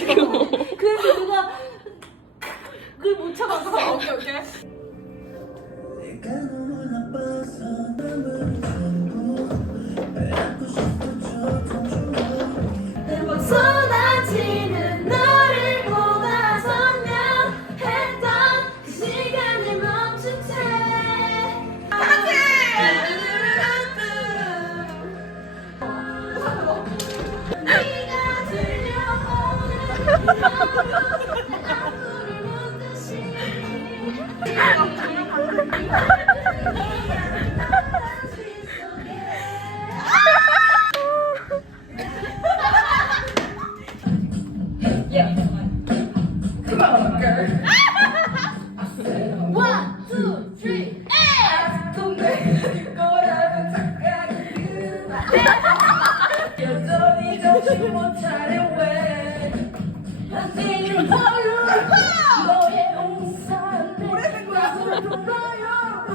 지금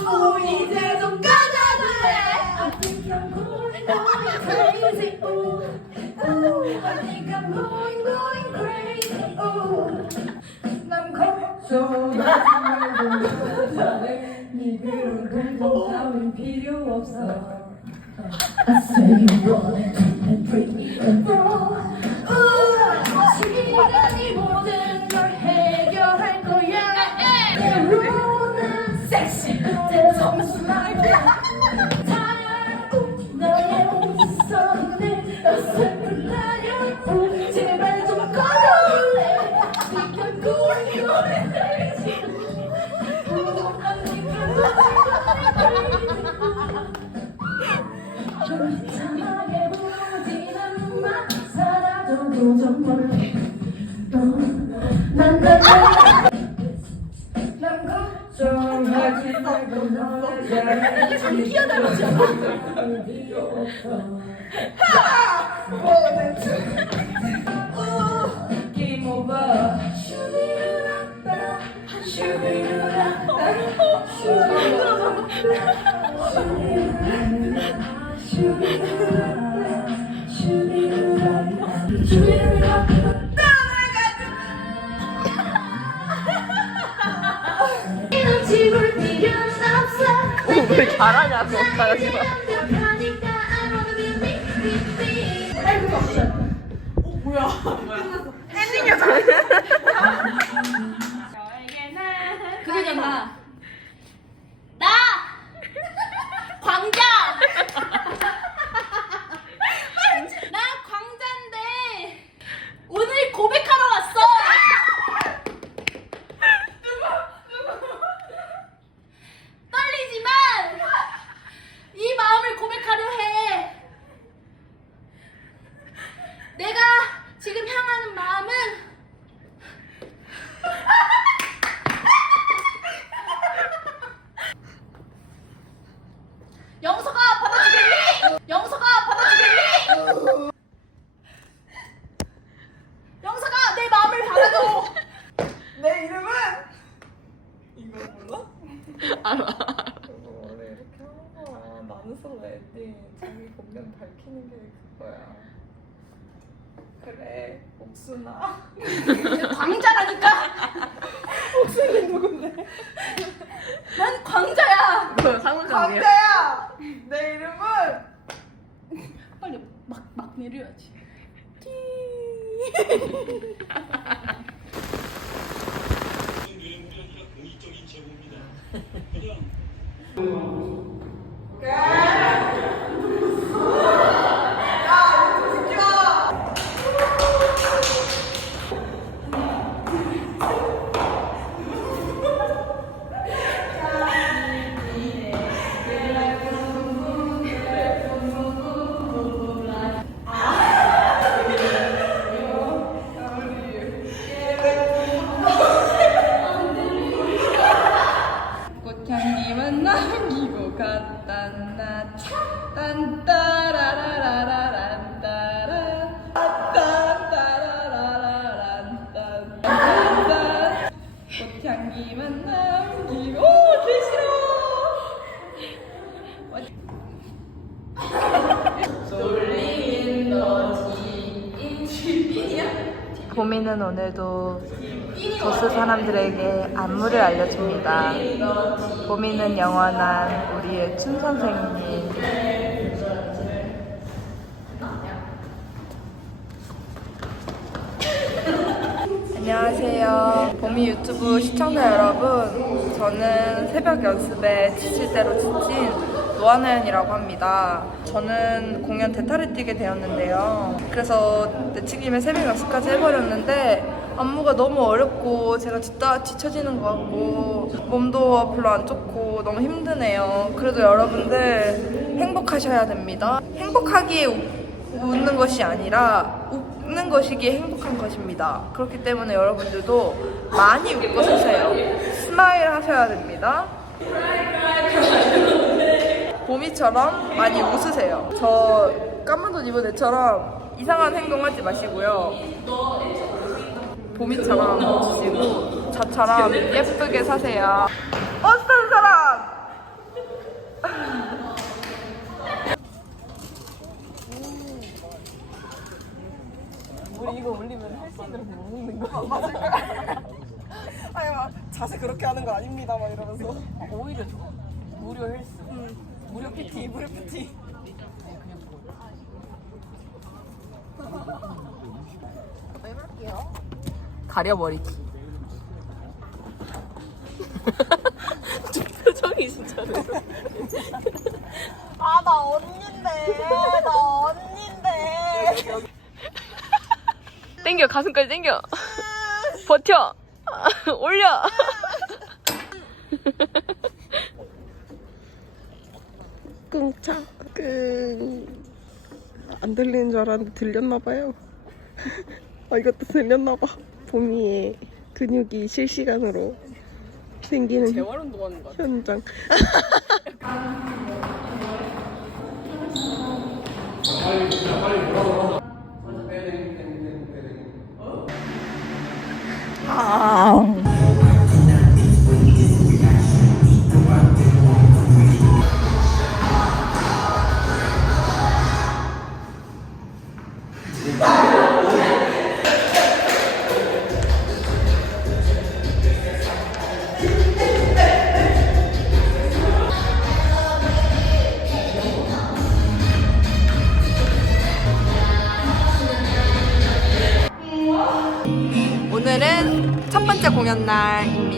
오 이제 좀 가자 그래 I think I'm going going crazy Oh oh I think I'm going going crazy Oh 난 걱정하지 말고 네 그런 감정 따윈 필요 없어 I say you want it and bring me and roll 나한테 뛰어다녔잖아. 하! 게임 오버. 뭘 잘하냐고. 잘하지 마. 거야. 그래, 옥순아. 광자라니까. 옥순이 누군데? 난 광자야. 그 광자야. 내 이름은 빨리 막 막 내려야지. 오케이. 보미는 오늘도 도스 사람들에게 안무를 알려줍니다. 보미는 영원한 우리의 춤 선생님. 안녕하세요. 보미 유튜브 시청자 여러분. 저는 새벽 연습에 지칠 대로 지친 노아나연이라고 합니다. 저는 공연 대타를 뛰게 되었는데요. 그래서 내치김에 새벽 연습까지 해버렸는데 안무가 너무 어렵고 제가 듣다 지쳐지는 것 같고 몸도 별로 안 좋고 너무 힘드네요. 그래도 여러분들 행복하셔야 됩니다. 행복하기에 우- 웃는 것이 아니라 웃는 것이기에 행복한 것입니다. 그렇기 때문에 여러분들도 많이 웃고 사세요. 스마일 하셔야 됩니다. 봄이처럼 많이 웃으세요. 저 까만 옷 입은 애처럼 이상한 행동하지 마시고요. 봄이처럼 웃으시고 저처럼 예쁘게 사세요. 탄 사람! 우리 이거 올리면 헬스인으로 못 먹는 거 맞을까? 아니 막 자세 그렇게 하는 거 아닙니다 막 이러면서 오히려 좋아 무료 헬스 무료 PT 무료 PT 가려버리기. 표정이 진짜 아 나 언니인데 나 언니인데. 땡겨 가슴까지 땡겨. 버텨. 올려 끙차 끙. 안 들리는 줄 알았는데 들렸나봐요. 아, 이것도 들렸나봐. 봄이의 근육이 실시간으로 생기는 현장. 오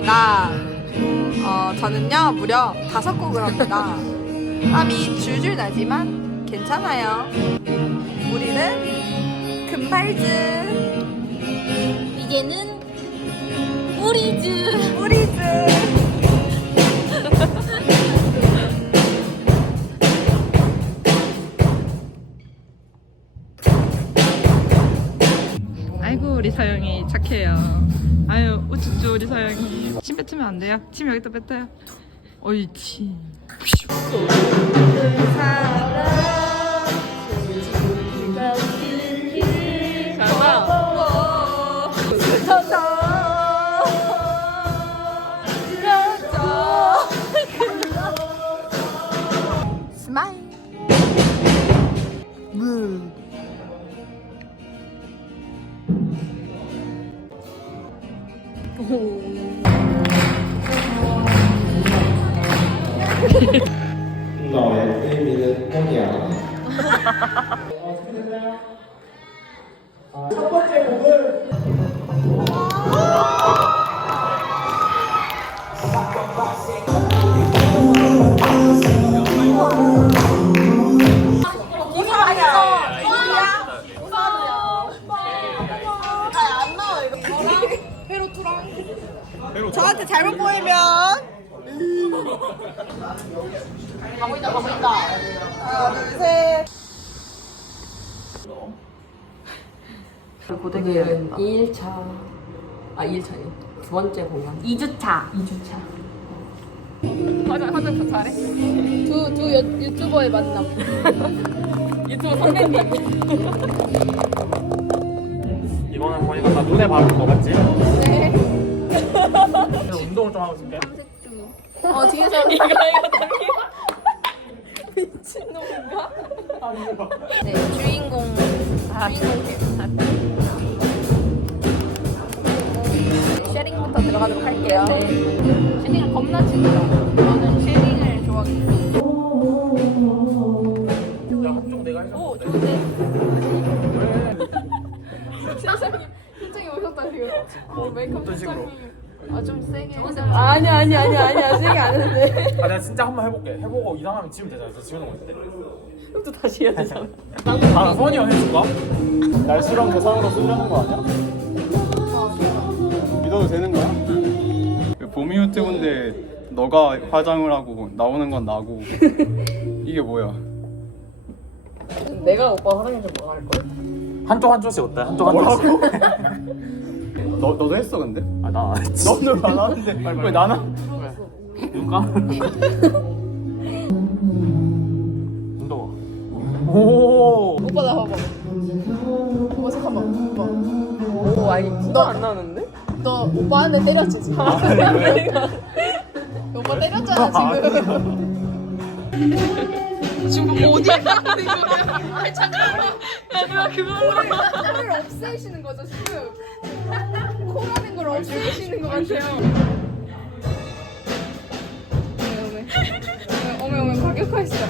날입니다. 어, 저는요, 무려 다섯 곡을 합니다. 땀이 줄줄 나지만 괜찮아요. 우리는 금발즈. 이제는 우리즈 우리즈. 아이고 우리 사영이 착해요. 아유 우쭈쭈 우리 사영이 침 뱉으면 안 돼요. 침 여기다 뱉어요. 옳지. 스마일. 나의 의미는 뭐냐? 첫 잘못 보이면 가고 있다 가고 있다 하나 둘셋 오늘은 2일차 아 2일차요 두 번째 공연 2주차. 2주차 화장 화장 더 잘해? 두 두 유튜버의 만남. 유튜버 선배님. 이거는 보니까 다 눈에 바르는 거 맞지? 네. 운동을 좀 하고 있을게. 어 뒤에서 이거 이거 당겨. 미친놈인가? 네 주인공 주인공 캠. 쉐링부터 들어가도록 할게요. 네. 쉐링을 겁나 치죠. 저는 쉐링을 좋아하기 때문에. 야, 내가 해줘. 오 좋은데. 실장님 실장님 오셨다 지금. 어 메이크업 식으로? 실장님. 아좀 세게. 아니 아니 아니 아니야 세게 안 했는데. 아, 내가 진짜 한번 해볼게. 해보고 이상하면 지우면 되잖아. 그래서 지우는 거 있대. 또 다시 해야 되잖아. 아, 선이 형 해줄까? 날씨랑 대상으로 쓰려는 거 아니야? 믿어도 되는 거야? 봄이 유튜브인데 너가 화장을 하고 나오는 건 나고 이게 뭐야? 내가 오빠 화장해서 뭐할 걸? 한쪽 한쪽씩 어때? 한쪽 한쪽씩. 너 너도 했어 근데? 아, 나. 너는 안 하는데 왜 나는? 눈 떠봐. 오. 오빠 나 봐봐. 오빠 잠깐만. 오빠. 오 아니 티가 안 나는데? 너 오빠한테 때렸지 지금. 오빠 때렸잖아 지금. 지금 어디 가는 거야? 아니 잠깐만. 야 누가 그걸로 를 없애시는 거죠 지금? 코라는 걸 없애시는 것 같아요. 어메 어메 어메 어메 과격하시다.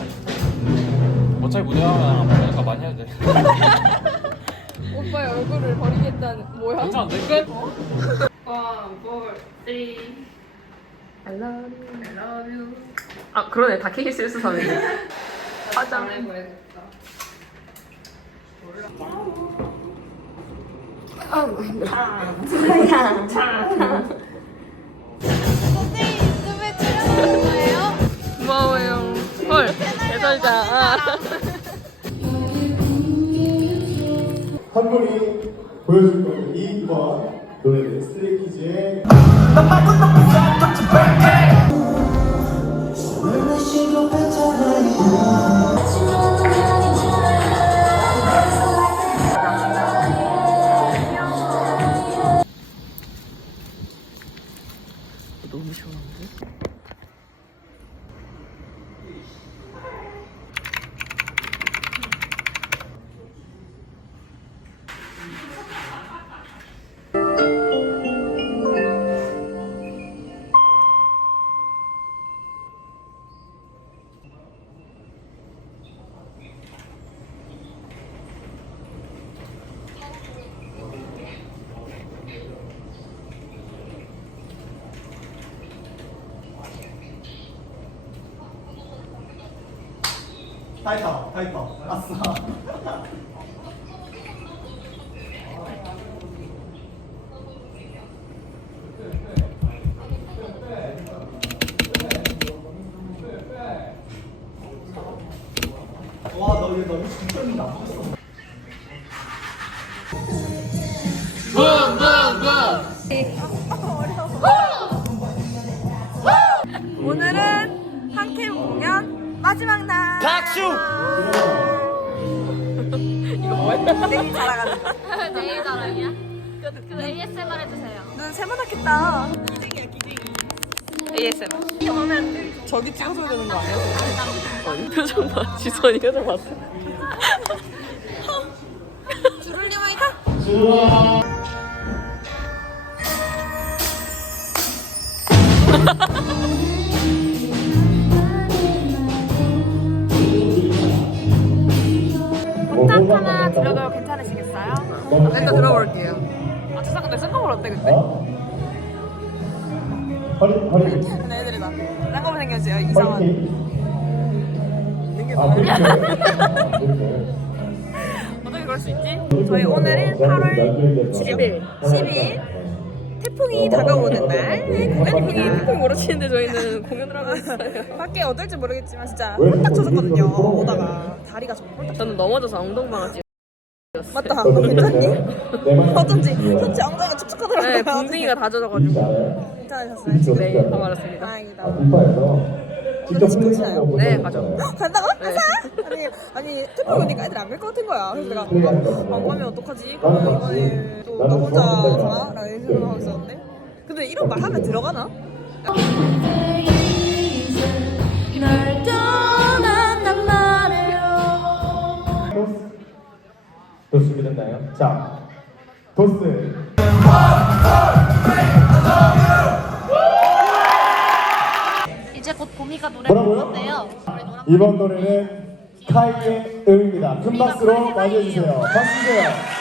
어차피 무대하면 내가 많이 해야 돼. 오빠의 얼굴을 버리겠다는 뭐야? 괜찮은데? 끝. One, four, three. I love you. I love you. 아 그러네 다 KBS 사람이네. 화장. 고마워요. 헐 대단이다. 아. 한 분이 보여줄 거예요. 2번 노래 스트레이키즈의 Mm-hmm. 타이터 타이터 아싸 와 너 이거 너무 진짜 나빴어 오늘은 마지막 날. 박수! 내일 자랑하는 거. 내일 자랑이야? 그, 그 ASMR 해주세요. 눈 세모나겠다. ASMR. 저기 찍어줘야 되는 거 아니야? 아니 표정 봐. 지선이 표정 봤어. 주룰리와이다. 드려도 괜찮으시겠어요? 일단 들어볼게요. 아 진짜 근데 생각보다 어때 근데? 허리 허리 근데 애들이다. 딴거로 생겼어요. 이상한. 아 그렇게 어떻게 그럴 수 있지? 저희 오늘은 8월 10일, 10일 태풍이 다가오는 날. 공연이 태풍이 몰아치는데 저희는 공연을 하고 있어요. 밖에 어떨지 모르겠지만 진짜 홀딱 젖었거든요. 오다가 다리가 좀 홀딱. 저는 넘어져서 엉덩방아 찍. 맞다. 괜찮니? 어쩐지 현재 엉덩이가 축축하더라고요. 네, 붕둥이가 다 젖어가지고. 괜찮으셨어요? 지금? 네, 다 말았습니다. 다행이다. 아파해서 직접 플레이하는 거 네, 보셨나요? 간다고? 가자! 아니, 아니, 투표 보니까 애들 안갈것 같은 거야. 그래서 내가, 안 가면 어떡하지? 그러면 이번에 또나 혼자 가나? 라는 생각을 하고 있었는데. 근데 이런 말 하면 들어가나? 이번 노래는 카이의 음입니다. 큰 박수로 맞이해주세요. 박수 주세요.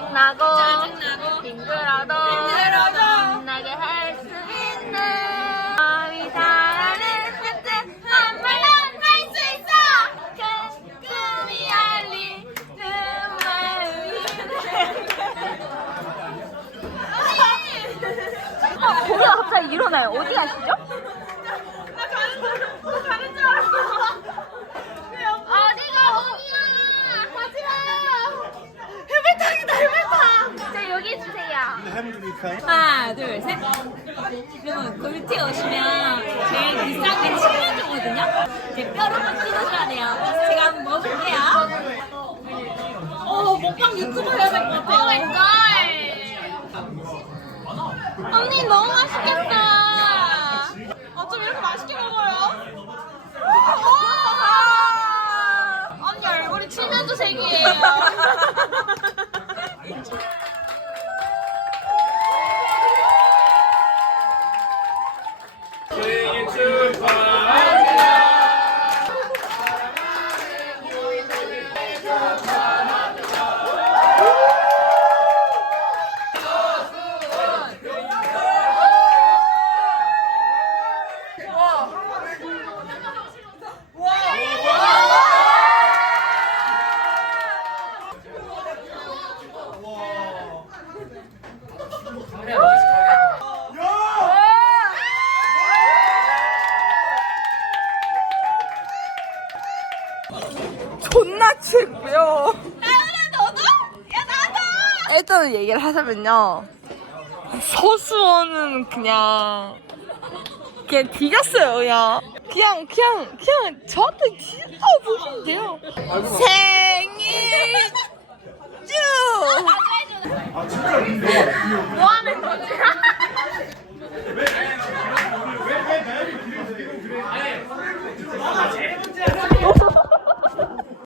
짜증나고, 힘들어도, 신나게 할 수 있는 마음이 사랑하는 듯한 말로 할수 있어. 큰 꿈이 알리 그 마음이 어, 거기가 갑자기 일어나요. 어디 가시죠? 나 가는 줄, 나 가는 줄 알았어. 어디가 어디야? 가지 마. 해물탕이다, 해물탕. 저 여기 주세요. 하나, 둘, 셋. 그러면 골티 오시면 제일 비싼 게 7만 정거든요. 이제 뼈로 딱 뜯으셔야 돼요. 제가 한번 먹어볼게요. 어, 먹방 유튜버 해야 될 것 같아요. 오 마이 갓. 언니 너무 맛있겠다. 어쩜 이렇게 맛있게 먹어요? 와! 언니 얼굴이 칠면조 색이에요. 존나 춥고요. 나연아 너도? 야 나도! 일단은 얘기를 하자면요. 서수원은 그냥 그냥 뒤졌어요 그냥 그냥 그냥 그냥 저한테 진짜 보시면 돼요 생일 아, 쭉! 아 진짜 뭐 하는 거지?